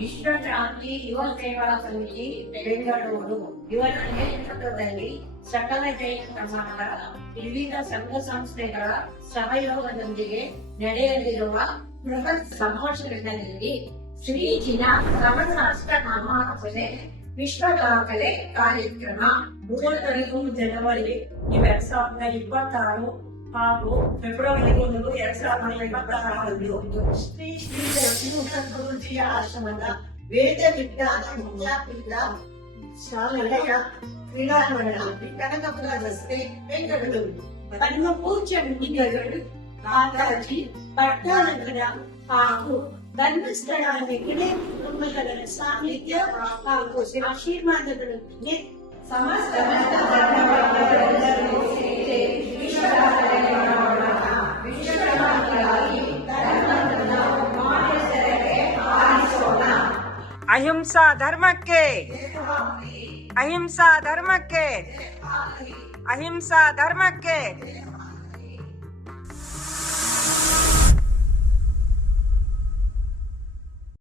ವಿಶ್ವಶಾಂತಿ ಯುವ ಸೇವಾ ಸಮಿತಿ ಬೆಂಗಳೂರು ಇವರ ನೇತೃತ್ವದಲ್ಲಿ ಸಕಲ ಜೈನ ಸಮಾಜ ವಿವಿಧ ಸಂಘ ಸಂಸ್ಥೆಗಳ ಸಹಯೋಗದೊಂದಿಗೆ ನಡೆಯಲಿರುವ ಬೃಹತ್ ಸಮಾವೇಶದಲ್ಲಿ ಶ್ರೀಜಿನ ಸಹಸ್ರನಾಮಾರ್ಚನೆ ವಿಶ್ವ ದಾಖಲೆ ಕಾರ್ಯಕ್ರಮ 35 ಜನವರಿ 2026 ಹಾಗೂ ಫೆಬ್ರವರಿ 1, 2026 ಶ್ರೀ ಶ್ರೀ ರವಿಶಂಕರ ಗುರೂಜಿಯ ಆಶ್ರಮದ ವೇದ ವಿಜ್ಞಾನ ವಿದ್ಯಾಪೀಠ ಶಾಲೆಯ ಕ್ರೀಡಾಂಗಣ ಕನಕಪುರ ರಸ್ತೆ ಬೆಂಗಳೂರು. ಪರಮ ಪೂಜ್ಯ ಮುನಿಗಳು ಮಾತಾಜಿ ಪಟ್ಟಾನಗರ ಹಾಗೂ ಧರ್ಮಸ್ಥಳ ಹೆಗಡೆ ಕುಟುಂಬಗಳ ಸಾನ್ನಿಧ್ಯ ಹಾಗೂ ಆಶೀರ್ವಾದಗಳೊಂದಿಗೆ ಸಮಸ್ತ ಅಹಿಂಸಾ ಧರ್ಮಕ್ಕೆ, ಅಹಿಂಸಾ ಧರ್ಮಕ್ಕೆ, ಅಹಿಂಸಾ ಧರ್ಮಕ್ಕೆ.